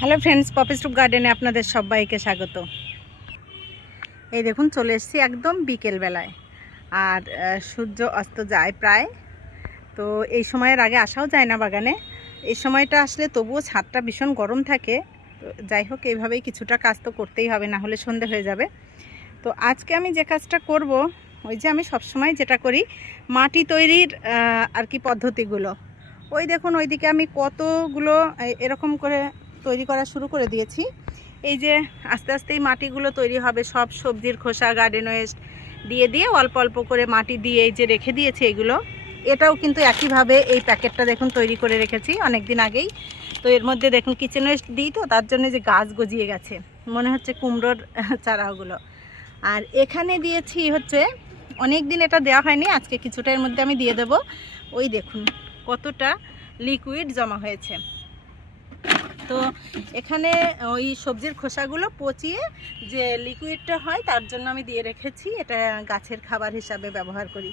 Hello friends পপিস্টুপ গার্ডেনে আপনাদের সবাইকে স্বাগত। এই দেখুন, চলে এসেছি একদম বিকেলবেলায় আর সূর্য অস্ত যায় প্রায়। তো এই সময়ের আগে আসাও যায় না বাগানে। এই সময়টা আসলে তবুও ছাদটা ভীষণ গরম থাকে। তো যাই হোক এইভাবেই কিছুটা কাজ তো করতেই হবে, না হলে সন্ধে হয়ে যাবে। তো আজকে আমি যে কাজটা করব, ওই যে আমি সবসময় যেটা করি, মাটি তৈরির আর কি পদ্ধতিগুলো। ওই দেখুন, ওইদিকে আমি কতগুলো এরকম করে তৈরি করা শুরু করে দিয়েছি। এই যে আস্তে আস্তে এই মাটিগুলো তৈরি হবে, সব সবজির খোসা গার্ডেন ওয়েস্ট দিয়ে দিয়ে অল্প অল্প করে মাটি দিয়ে এই যে রেখে দিয়েছি এগুলো। এটাও কিন্তু একইভাবে এই প্যাকেটটা দেখুন তৈরি করে রেখেছি অনেক দিন আগেই। তো এর মধ্যে দেখুন কিচেন ওয়েস্ট দিই তো, তার জন্য যে গাছ গজিয়ে গেছে। মনে হচ্ছে কুমড়োর চারাগুলো। আর এখানে দিয়েছি হচ্ছে অনেক দিন এটা দেওয়া হয়নি, আজকে কিছুটা এর মধ্যে আমি দিয়ে দেব। ওই দেখুন কতটা লিকুইড জমা হয়েছে। তো এখানে ওই সবজির খোসাগুলো পচিয়ে যে লিকুইডটা হয়, তার জন্য আমি দিয়ে রেখেছি। এটা গাছের খাবার হিসাবে ব্যবহার করি।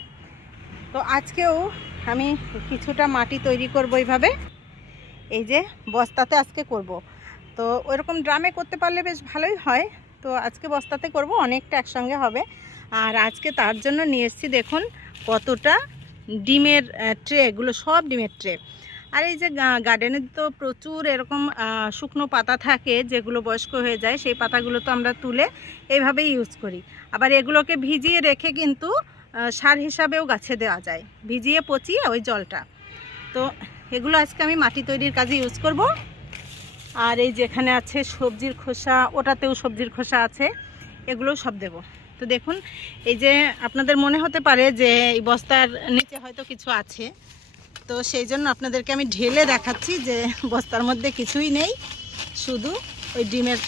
তো আজকেও আমি কিছুটা মাটি তৈরি করব এইভাবে। এই যে বস্তাতে আজকে করব। তো ওইরকম ড্রামে করতে পারলে বেশ ভালোই হয়। তো আজকে বস্তাতে করব, অনেকটা একসঙ্গে হবে। আর আজকে তার জন্য নিয়ে এসেছি দেখুন কতটা ডিমের ট্রে এগুলো সব ডিমের ট্রে আর এই যে গার্ডেনে তো প্রচুর এরকম শুকনো পাতা থাকে যেগুলো বয়স্ক হয়ে যায়, সেই পাতাগুলো তো আমরা তুলে এইভাবেই ইউজ করি। আবার এগুলোকে ভিজিয়ে রেখে কিন্তু সার হিসাবেও গাছে দেওয়া যায়। ভিজিয়ে পচিয়ে ওই জলটা। তো এগুলো আজকে আমি মাটি তৈরির কাজে ইউজ করব। আর এই যেখানে আছে সবজির খোসা, ওটাতেও সবজির খোসা আছে এগুলো সব দেব। তো দেখুন, এই যে আপনাদের মনে হতে পারে যে এই বস্তার নিচে হয়তো কিছু আছে। তো সেই জন্য আপনাদেরকে আমি ঢেলে দেখাচ্ছি যে বস্তার মধ্যে কিছুই নেই, শুধু ওই ডিমের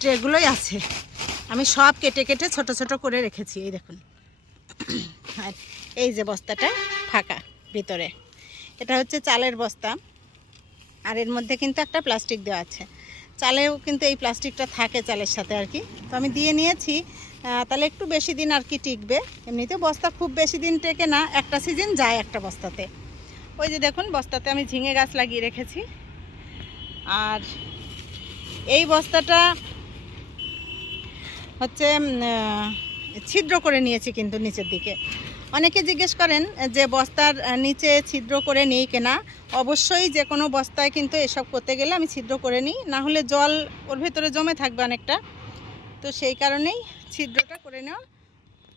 ট্রেগুলোই আছে। আমি সব কেটে কেটে ছোট ছোট করে রেখেছি, এই দেখুন। আর এই যে বস্তাটা ফাঁকা ভিতরে, এটা হচ্ছে চালের বস্তা। আর এর মধ্যে কিন্তু একটা প্লাস্টিক দেওয়া আছে। চালেও কিন্তু এই প্লাস্টিকটা থাকে চালের সাথে আর কি। তো আমি দিয়ে নিয়েছি তাহলে একটু বেশি দিন আর কি টিকবে। এমনিতে বস্তা খুব বেশি দিন টেকে না, একটা সিজন যায় একটা বস্তাতে। ওই যে দেখুন, বস্তাতে আমি ঝিঙে গাছ লাগিয়ে রেখেছি। আর এই বস্তাটা হচ্ছে ছিদ্র করে নিয়েছি কিন্তু নিচের দিকে। অনেকে জিজ্ঞেস করেন যে বস্তার নিচে ছিদ্র করে নিই কেনা? অবশ্যই যে কোনো বস্তায় কিন্তু এসব করতে গেলে আমি ছিদ্র করে নিই, না হলে জল ওর ভেতরে জমে থাকবে অনেকটা। তো সেই কারণেই ছিদ্রটা করে নেওয়া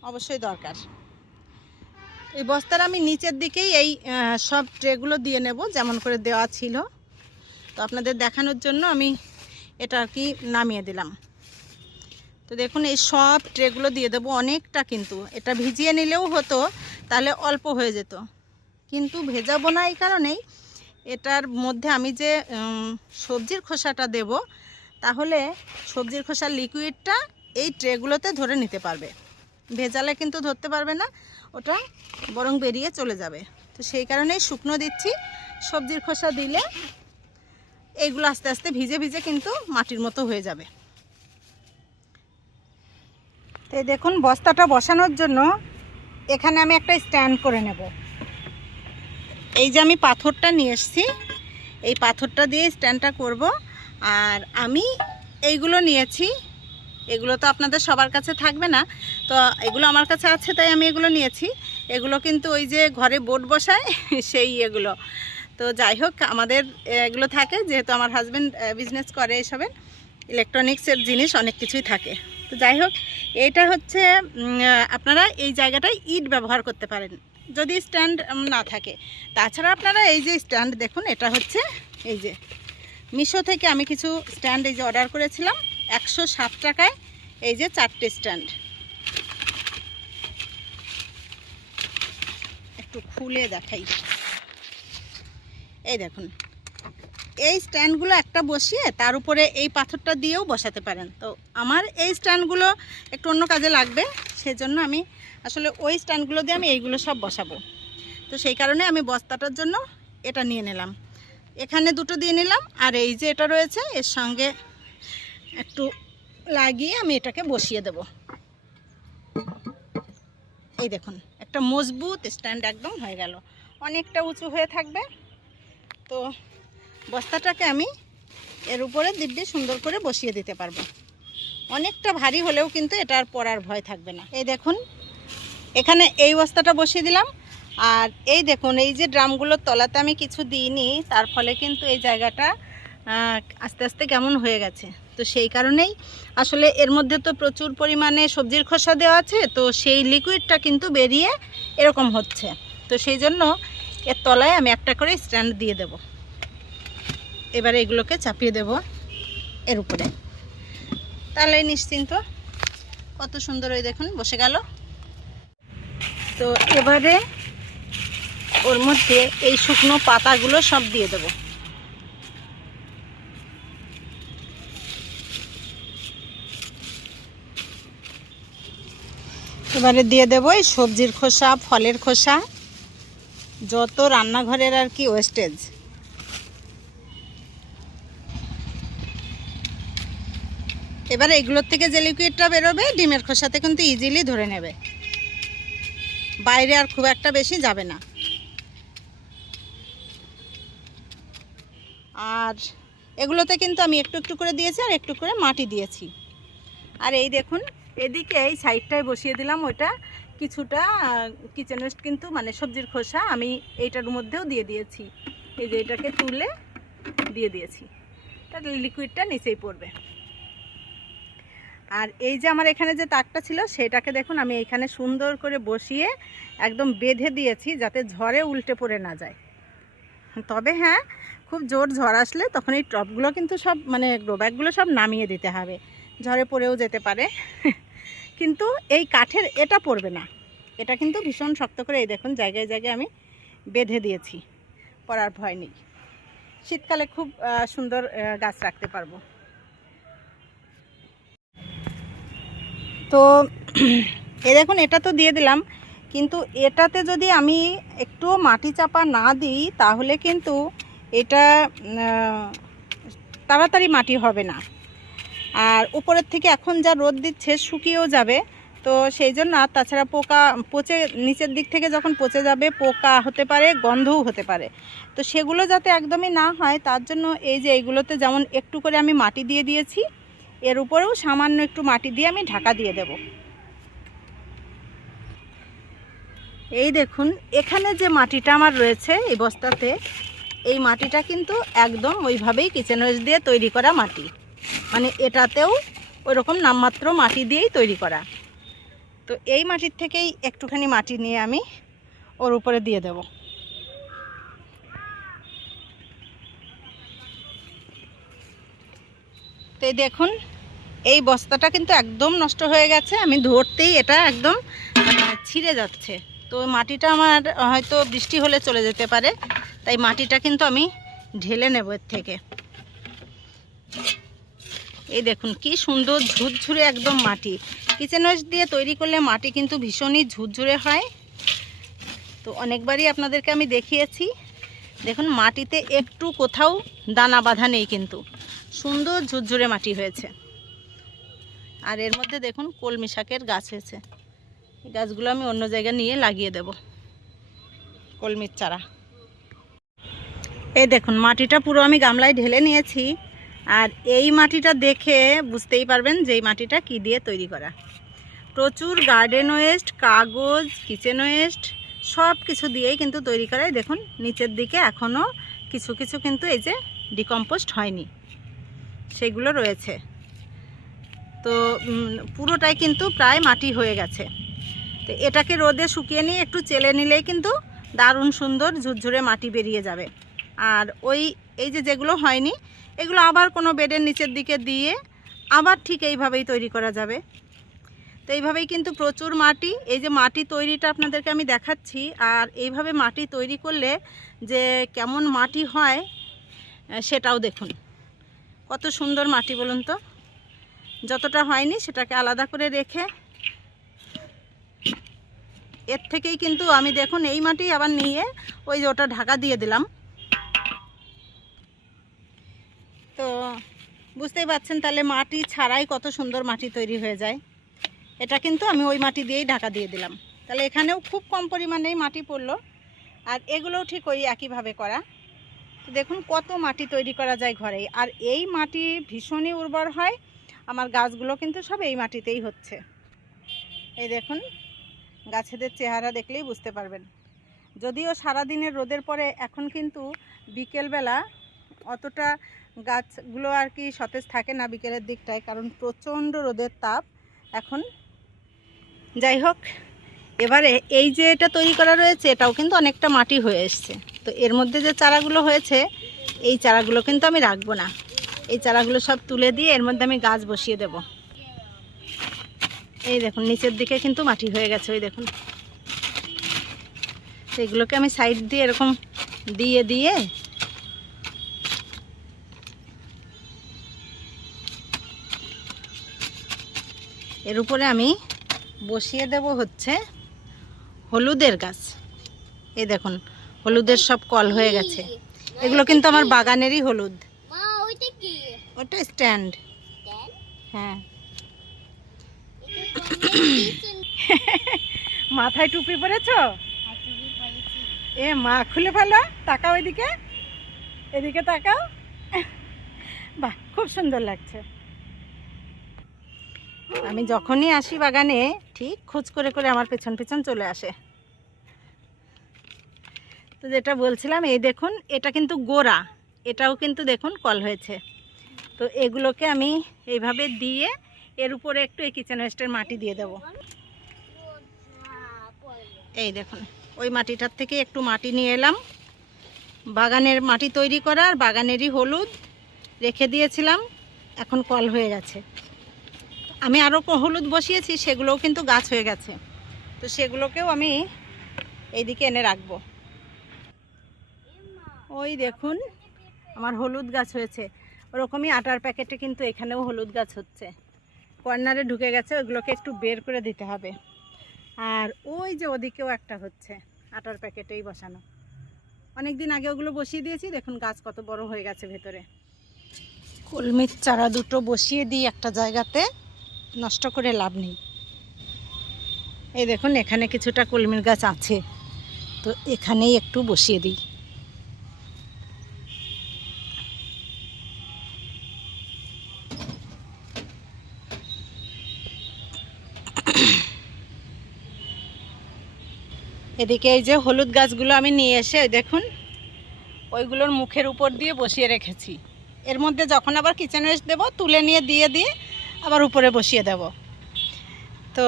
অবশ্যই দরকার। এই বস্তার আমি নিচের দিকেই এই সব ট্রেগুলো দিয়ে নেব, যেমন করে দেওয়া ছিল। তো আপনাদের দেখানোর জন্য আমি এটা আর কি নামিয়ে দিলাম। তো দেখুন, এই সব ট্রেগুলো দিয়ে দেবো অনেকটা কিন্তু। এটা ভিজিয়ে নিলেও হতো, তাহলে অল্প হয়ে যেত। কিন্তু ভেজাবো না এই কারণেই এটার মধ্যে আমি যে সবজির খোসাটা দেব, তাহলে সবজির খোসার লিকুইডটা এই ট্রেগুলোতে ধরে নিতে পারবে। ভেজালে কিন্তু ধরতে পারবে না, ওটা বরং বেরিয়ে চলে যাবে। তো সেই কারণেই শুকনো দিচ্ছি, সবজির খোসা দিলে এইগুলো আস্তে আস্তে ভিজে ভিজে কিন্তু মাটির মতো হয়ে যাবে। তো দেখুন, বস্তাটা বসানোর জন্য এখানে আমি একটা স্ট্যান্ড করে নেব। এই যে আমি পাথরটা নিয়ে এসেছি, এই পাথরটা দিয়ে স্ট্যান্ডটা করব, আর আমি এইগুলো নিয়েছি এগুলো তো আপনাদের সবার কাছে থাকবে না। তো এগুলো আমার কাছে আছে, তাই আমি এগুলো নিয়েছি। এগুলো কিন্তু ওই যে ঘরে বোট বসায়, সেই এগুলো। তো যাই হোক, আমাদের এগুলো থাকে, যেহেতু আমার হাজব্যান্ড বিজনেস করে এসবের। ইলেকট্রনিক্সের জিনিস অনেক কিছুই থাকে। তো যাই হোক, এটা হচ্ছে আপনারা এই জায়গাটায় ইট ব্যবহার করতে পারেন। যদি স্ট্যান্ড না থাকে। তাছাড়া আপনারা এই যে স্ট্যান্ড দেখুন, এটা হচ্ছে এই যে মিশো থেকে আমি কিছু স্ট্যান্ড এই যে অর্ডার করেছিলাম। একশো ষাট টাকায় এই যে চারটে স্ট্যান্ড। একটু খুলে দেখাই। এই দেখুন, এই স্ট্যান্ডগুলো একটা বসিয়ে তার উপরে এই পাথরটা দিয়েও বসাতে পারেন। তো আমার এই স্ট্যান্ডগুলো একটু অন্য কাজে লাগবে, সেজন্য আমি আসলে ওই স্ট্যান্ডগুলো দিয়ে আমি এইগুলো সব বসাবো। তো সেই কারণে আমি বস্তাটার জন্য এটা নিয়ে নিলাম। এখানে দুটো দিয়ে নিলাম, আর এই যে এটা রয়েছে, এর সঙ্গে একটু লাগিয়ে আমি এটাকে বসিয়ে দেব। এই দেখুন, একটা মজবুত স্ট্যান্ড একদম হয়ে গেল। অনেকটা উঁচু হয়ে থাকবে। তো বস্তাটাকে আমি এর উপরে দিব্যি সুন্দর করে বসিয়ে দিতে পারব। অনেকটা ভারী হলেও কিন্তু এটা পড়ার ভয় থাকবে না। এই দেখুন, এখানে এই বস্তাটা বসিয়ে দিলাম। আর এই দেখুন, এই যে ড্রামগুলোর তলাতে আমি কিছু দিইনি, তার ফলে কিন্তু এই জায়গাটা আস্তে আস্তে কেমন হয়ে গেছে? তো সেই কারণেই আসলে এর মধ্যে তো প্রচুর পরিমাণে সবজির খোসা দেওয়া আছে, তো সেই লিকুইডটা কিন্তু বেরিয়ে এরকম হচ্ছে। তো সেই জন্য এর তলায় আমি একটা করে স্ট্যান্ড দিয়ে দেব। এবারে এগুলোকে চাপিয়ে দেব এর উপরে। তাহলে নিশ্চিন্ত। কত সুন্দর ওই দেখুন, বসে গেল। তো এবারে ওর মধ্যে এই শুকনো পাতাগুলো সব দিয়ে দেবো। এবারে দিয়ে দেবো এই সবজির খোসা, ফলের খোসা, যত রান্নাঘরের আর কি ওয়েস্টেজ এবারে এগুলোর থেকে যে লিকুইডটা বেরোবে, ডিমের খোসাতে কিন্তু ইজিলি ধরে নেবে। বাইরে আর খুব একটা বেশি যাবে না। আর এগুলোতে কিন্তু আমি একটু একটু করে দিয়েছি আর একটু করে মাটি দিয়েছি। আর এই দেখুন এদিকে এই সাইডটায় বসিয়ে দিলাম ওইটা কিছুটা কিচেন ওয়েস্ট কিন্তু মানে সবজির খোসা আমি এইটার মধ্যেও দিয়ে দিয়েছি। এই যে এটাকে তুলে দিয়ে দিয়েছি। তাহলে লিকুইডটা নিচেই পড়বে। আর এই যে আমার এখানে যে তাকটা ছিল সেটাকে দেখুন আমি এখানে সুন্দর করে বসিয়ে একদম বেঁধে দিয়েছি যাতে ঝড়ে উল্টে পড়ে না যায়। তবে হ্যাঁ খুব জোর ঝড় আসলে তখন এই টপগুলো কিন্তু সব মানে গ্রো ব্যাগগুলো সব নামিয়ে দিতে হবে। ঝড়ে পড়েও যেতে পারে। কিন্তু এই কাঠের এটা পড়বে না। এটা কিন্তু ভীষণ শক্ত করে এই দেখুন জায়গায় জায়গায় আমি বেঁধে দিয়েছি, পড়ার ভয় নেই। শীতকালে খুব সুন্দর গাছ রাখতে পারব। তো এই দেখুন, এটা তো দিয়ে দিলাম, কিন্তু এটাতে যদি আমি একটু মাটি চাপা না দিই, তাহলে কিন্তু এটা তাড়াতাড়ি মাটি হবে না। আর উপরের থেকে এখন যা রোদ দিচ্ছে শুকিয়েও যাবে। তো সেই জন্য আর তাছাড়া পোকা পচে, নিচের দিক থেকে যখন পচে যাবে, পোকা হতে পারে, গন্ধও হতে পারে। তো সেগুলো যাতে একদমই না হয়, তার জন্য এই যে এইগুলোতে যেমন একটু করে আমি মাটি দিয়ে দিয়েছি, এর উপরেও সামান্য একটু মাটি দিয়ে আমি ঢাকা দিয়ে দেব। এই দেখুন, এখানে যে মাটিটা আমার রয়েছে এই বস্তাতে, এই মাটিটা কিন্তু একদম ওইভাবেই কিচেন ওয়েস্ট দিয়ে তৈরি করা মাটি। মানে এটাতেও ওইরকম নামমাত্র মাটি দিয়েই তৈরি করা। তো এই মাটির থেকেই একটুখানি মাটি নিয়ে আমি ওর উপরে দিয়ে দেব। তো দেখুন, এই বস্তাটা কিন্তু একদম নষ্ট হয়ে গেছে। আমি ধরতেই এটা একদম মানে ছিঁড়ে যাচ্ছে। তো মাটিটা আমার হয়তো বৃষ্টি হলে চলে যেতে পারে। তাই মাটিটা কিন্তু আমি ঢেলে নেব এর থেকে। এই দেখুন, কি সুন্দর ঝুরঝুরে একদম মাটি। কিচেন ওয়েস্ট দিয়ে তৈরি করলে মাটি কিন্তু ভীষণই ঝুরঝুরে হয়। তো অনেকবারই আপনাদেরকে আমি দেখিয়েছি। দেখুন, মাটিতে একটু কোথাও দানা বাঁধা নেই কিন্তু। সুন্দর ঝুরঝুরে মাটি হয়েছে। আর এর মধ্যে দেখুন, কলমি শাকের গাছ হয়েছে। এই গাছগুলো আমি অন্য জায়গায় নিয়ে লাগিয়ে দেব। কলমির চারা। এই দেখুন, মাটিটা পুরো আমি গামলায় ঢেলে নিয়েছি। আর এই মাটিটা দেখে বুঝতেই পারবেন যে এই মাটিটা কি দিয়ে তৈরি করা। প্রচুর গার্ডেন ওয়েস্ট কাগজ কিচেন ওয়েস্ট সব কিছু দিয়েই কিন্তু তৈরি করা। দেখুন, নিচের দিকে এখনও কিছু কিছু কিন্তু এই যে ডিকম্পোস্ট হয়নি। সেগুলো রয়েছে। তো পুরোটাই কিন্তু প্রায় মাটি হয়ে গেছে। তো এটাকে রোদে শুকিয়ে নিয়ে একটু চেলে নিলেই কিন্তু দারুণ সুন্দর ঝুরঝুরে মাটি বেরিয়ে যাবে। আর ওই, এই যে যেগুলো হয়নি এগুলো আবার কোনো বেডের নিচের দিকে দিয়ে আবার ঠিক এইভাবেই তৈরি করা যাবে। তো এইভাবেই কিন্তু প্রচুর মাটি, এই যে মাটি তৈরিটা আপনাদেরকে আমি দেখাচ্ছি, আর এইভাবে মাটি তৈরি করলে যে কেমন মাটি হয় সেটাও দেখুন। কত সুন্দর মাটি বলুন তো। যতটা হয়নি সেটাকে আলাদা করে রেখে এর থেকেই কিন্তু আমি দেখুন এই মাটি আবার নিয়ে ওই যে ওটা ঢাকা দিয়ে দিলাম। তো বুঝতেই পারছেন তাহলে মাটি ছাড়াই কত সুন্দর মাটি তৈরি হয়ে যায়। এটা কিন্তু আমি ওই মাটি দিয়েই ঢাকা দিয়ে দিলাম। তাহলে এখানেও খুব কম পরিমাণেই মাটি পড়ল। আর এগুলোও ঠিক ওই একইভাবে করা। তো দেখুন কত মাটি তৈরি করা যায় ঘরেই আর এই মাটি ভীষণই উর্বর হয়। আমার গাছগুলো কিন্তু সব এই মাটিতেই হচ্ছে। এই দেখুন, গাছেদের চেহারা দেখলেই বুঝতে পারবেন। যদিও সারাদিনের রোদের পরে এখন কিন্তু বিকেলবেলা অতটা গাছগুলো আর কি সতেজ থাকে না বিকেলের দিকটায়, কারণ প্রচণ্ড রোদের তাপ এখন। যাই হোক, এবারে এই যে এটা তৈরি করা রয়েছে, এটাও কিন্তু অনেকটা মাটি হয়ে এসছে। তো এর মধ্যে যে চারাগুলো হয়েছে, এই চারাগুলো কিন্তু আমি রাখব না। এই চারাগুলো সব তুলে দিয়ে এর মধ্যে আমি গাছ বসিয়ে দেব। এই দেখুন, নিচের দিকে কিন্তু মাটি হয়ে গেছে, ওই দেখুন। এগুলোকে আমি সাইড দিয়ে এরকম দিয়ে দিয়ে এর উপরে আমি বসিয়ে দেব হচ্ছে হলুদের গাছ। এই দেখুন হলুদের সব কল হয়ে গেছে। এগুলো কিন্তু আমার বাগানেরই হলুদ। মা ওইটা কি? ওটা স্ট্যান্ড। হ্যাঁ। মাথায় টুপি পরেছো? এ মা খুলে ফেলো তাকাও এদিকে। এদিকে তাকাও। বাহ খুব সুন্দর লাগছে। আমি যখনই আসি বাগানে, ঠিক খোঁজ করে করে আমার পেছন পেছন চলে আসে। তো যেটা বলছিলাম, এই দেখুন, এটা কিন্তু গোড়া, এটাও কিন্তু দেখুন কল হয়েছে। তো এগুলোকে আমি এইভাবে দিয়ে এর উপরে একটু এই কিচেন ওয়েস্টের মাটি দিয়ে দেবো। এই দেখুন, ওই মাটিটার থেকে একটু মাটি নিয়ে এলাম। বাগানের মাটি তৈরি করার, বাগানেরই হলুদ রেখে দিয়েছিলাম, এখন কল হয়ে গেছে। আমি আরও হলুদ বসিয়েছি, সেগুলোও কিন্তু গাছ হয়ে গেছে। তো সেগুলোকেও আমি এইদিকে এনে রাখব। ওই দেখুন, আমার হলুদ গাছ হয়েছে। ওরকমই আটার প্যাকেটে কিন্তু এখানেও হলুদ গাছ হচ্ছে। কর্নারে ঢুকে গেছে, ওগুলোকে একটু বের করে দিতে হবে। আর ওই যে ওদিকেও একটা হচ্ছে, আটার প্যাকেটেই বসানো। অনেক দিন আগে ওগুলো বসিয়ে দিয়েছি, দেখুন গাছ কত বড় হয়ে গেছে ভেতরে। কলমির চারা দুটো বসিয়ে দিই একটা জায়গাতে। নষ্ট করে লাভ নেই। এই দেখুন, এখানে কিছুটা কলমির গাছ আছে। তো এখানেই একটু বসিয়ে দিই। এদিকে এই যে হলুদ গাছগুলো আমি নিয়ে এসে দেখুন, ওইগুলোর মুখের উপর দিয়ে বসিয়ে রেখেছি। এর মধ্যে যখন আবার কিচেন ওয়েস্ট দেবো, তুলে নিয়ে দিয়ে দিয়ে আবার উপরে বসিয়ে দেব। তো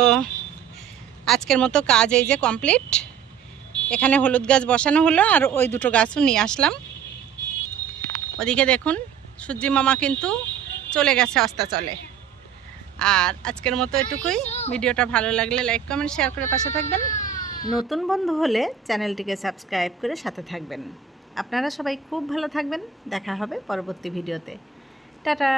আজকের মতো কাজ এই যে কমপ্লিট এখানে হলুদ গাছ বসানো হলো আর ওই দুটো গাছও নিয়ে আসলাম। ওদিকে দেখুন সূর্যি মামা কিন্তু চলে গেছে অস্তাচলে আর আজকের মতো এটুকুই। ভিডিওটা ভালো লাগলে লাইক, কমেন্ট শেয়ার করে পাশে থাকবেন। নতুন বন্ধু হলে চ্যানেলটিকে সাবস্ক্রাইব করে সাথে থাকবেন। আপনারা সবাই খুব ভালো থাকবেন। দেখা হবে পরবর্তী ভিডিওতে। টাটা!